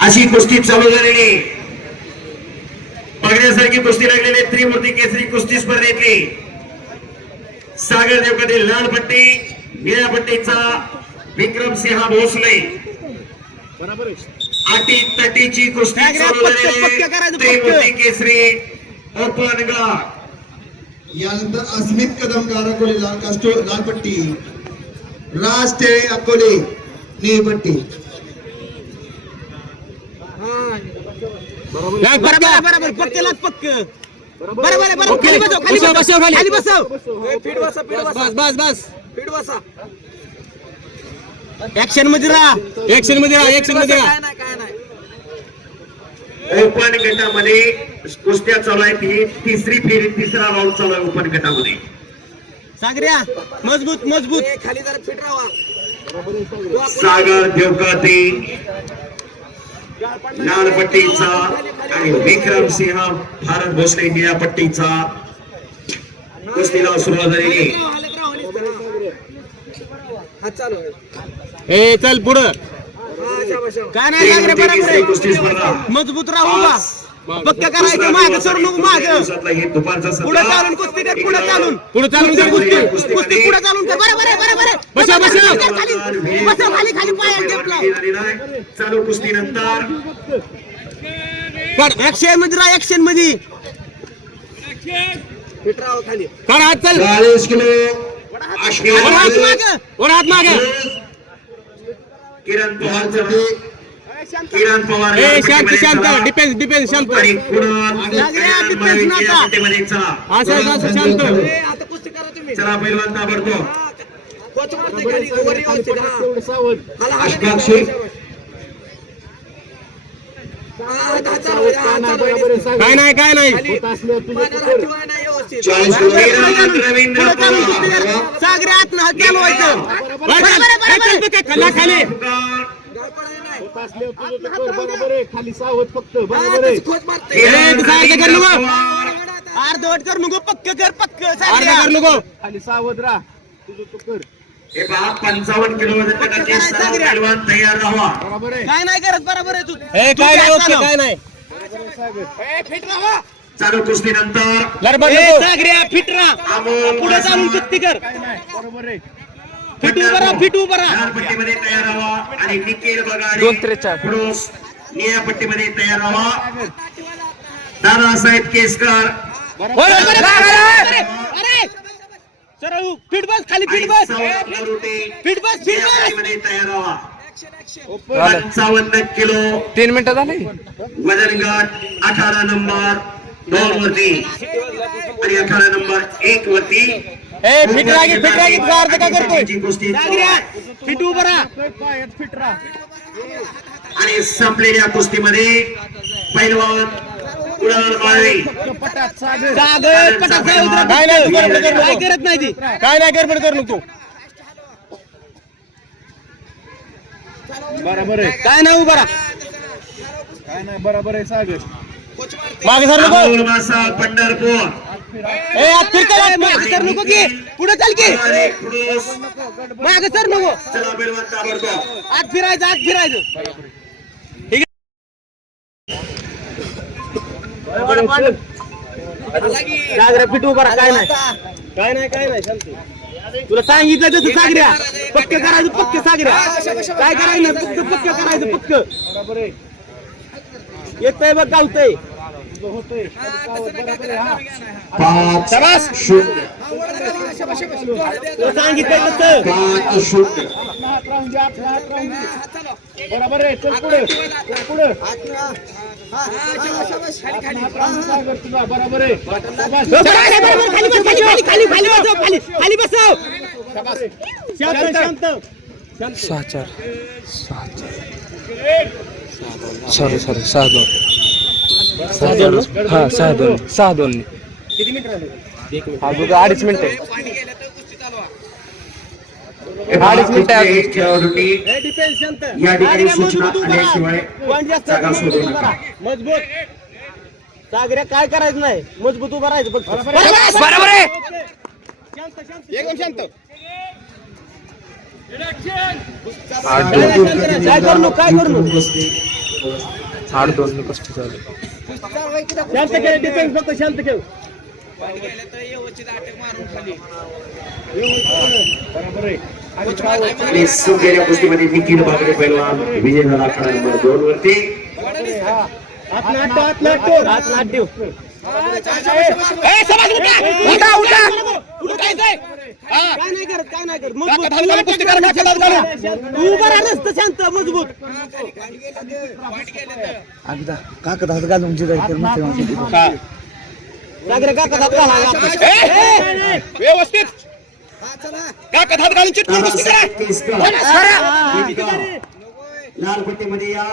अशी कुस्ती चालू झालेली बघण्यासारखी कुस्ती लागलेली त्रिमूर्ती केसरी कुस्ती स्पर्धेतली सागर देवकडे लाल पट्टी निळ्या पट्टीचा विक्रम सिंह भोसले आटी तटीची कुस्ती चालू झालेली त्रिमूर्ती केसरी ओपन गट यानंतर अस्मित कदम गाराकोली लाल पट्टी राज टेळे अकोले निळी पट्टी बरोबर पक्केला पक्क बरोबर खाली बसव खाली बसव फीट बस ऍक्शन मध्ये राहा ओपन गटामध्ये कुस्त्या चालू आहे ती तिसरी फेरी तिसरा राऊंड चालू आहे ओपन गटामध्ये सागऱ्या मजबूत खाली जरा फिट राहा सागर देवकाते लाल पट्टीचा आणि विक्रम सिंह भारत भोसले निळ्या पट्टीचा कुस्तीला सुरुवात झालेली ए चल पुढं काय नाही सागऱ्या बरोबर कुस्ती स्पर्धा मजबूत राहू बा पक्क करायचं माग सर नको माग हे दुपारचा पुढे चालून कुस्ती कर पुढे चालून कर कुस्ती पुढे चालून कर बरोबर बस खाली पाय चालू कुस्ती नंतर ऍक्शन मध्ये फिट राहा खाली कर हात चल 40 किलो हात माग किरण पवार शांत डिफेन्स शांत शांत चला पैलवान ताबडतोब काय नाही रवींद्र सागरे आत चालवायचं खाली खाली सावध फक्त अर्धवट कर नको पक्क कर नको खाली सावध राहा तुझं तू कर हे पहा 55 किलो वजन गटाचे सर्व पैलवान तयार राहा बरोबर आहे काय नाही करत बरोबर आहे तू काय नाही फिट राहा चालू कुस्ती नंतर सागऱ्या फिट राहा पुढे चालून कुस्ती कर बरोबर आहे फिट उभा राहा लाल पट्टीमध्ये तयार राहा आणि निखिल बगाडे पुरुष निळ्या पट्टीमध्ये तयार राहा दादासाहेब केसकर फिट बस खाली आणि सावंत नरोटे निळ्या पट्टीमध्ये तयार राहा 55 किलो 3 मिनिटं झाली वजन गट 18 नंबर 2 वरती आणि 18 नंबर 1 वरती फिट अर्ध का करतोय कुस्ती फिट उभा राहा फिट राहा आणि संपलेल्या कुस्तीमध्ये पैलवान कुणाल माळवे काय करत नाही ती काय नाही गडबड कर नको बरोबर आहे काय नाही उभा राहा काय नाही बरोबर आहे सागर मागे सर नको अमोल मासा पंढरपूर मागे सर नको की पुढे चाल की पुरुष मागे सर नको चला पैलवान ताबडतोब आत फिरायचं सागऱ्या फिट उभा राहा काय नाही शांती तुला सांगितलं तसं सागऱ्या पक्क करायचं सागऱ्या काय करायचं पक्क करायचं बरोबर आहे येतंय बघ गावतंय 5-0 तुला सांगितलं तसं 5-0 बरोबर आहे चल पुढे सागर तुला बरोबर आहे खाली बसव शांत सहा दोन किती मिनिट राहिले अडीच मिनिटं या ठिकाणी सूचना आल्याशिवाय जागा सोडू नका मजबूत सागऱ्या काय करायचं नाही मजबूत उभा राहायचं बरोबर आहे एकदम शांत काय करू काय करू 8-2 कष्ट चालू. शांत ठेव डिफेन्स फक्त शांत ठेव. आणि सुंदर कुस्तीमध्ये निखिल बागडे पैलवान विजय झाला आकडा नंबर 2 वरती. हात ठेव. काय नाही करत मजबूत उभा राहा नुसतं शांत मजबूत. सागरे काका हात घाला व्यवस्थित काका हात घालून चिटकून कुस्ती करा. लाल पट्टीमध्ये या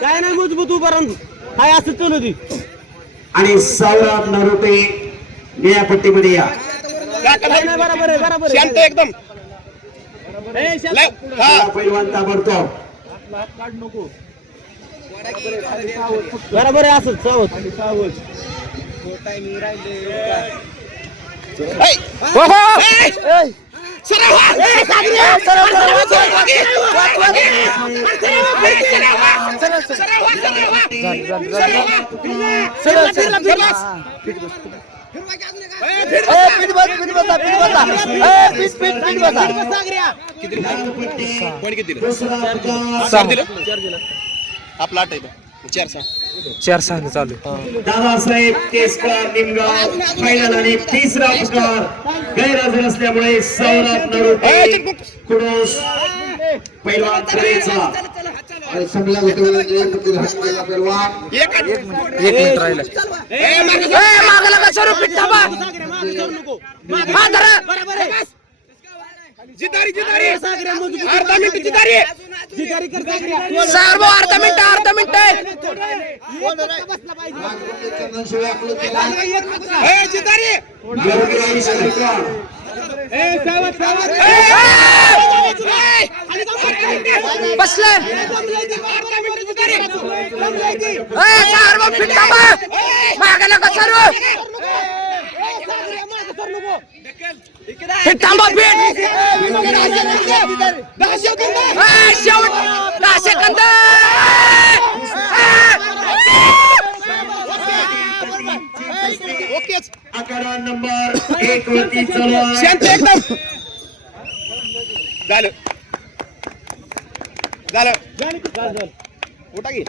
काय नाही मजबूत उभा राहून हाय असं चालू दे. आणि सौरभ नरोटे निळ्या पट्टीमध्ये या. काय नाही बरोबर आहे शांत एकदम. पैलवान ताबडतोब. बरोबर आहे असं सावध. आपला 8 आहे 4-6 चालू. दादासाहेब केसकर निमगाव फायनल आणि तिसरा पुकार गैरहजर असल्यामुळे सौरभ नरोटे कुडूस पैलवान करेचा. आणि समजा गोष्टी हट केला पैलवान. 1 मिनिट राहिला. जितारी अर्धा मिनिट जितारी. अर्धा मिनिट. शिवाय आपलं जितारी योगेश गायकवाड. बसले थांबा भेट 10 सेकंद. आकडा नंबर 1 वरती चालू आहे. शांत एकदम. झालं उठा की.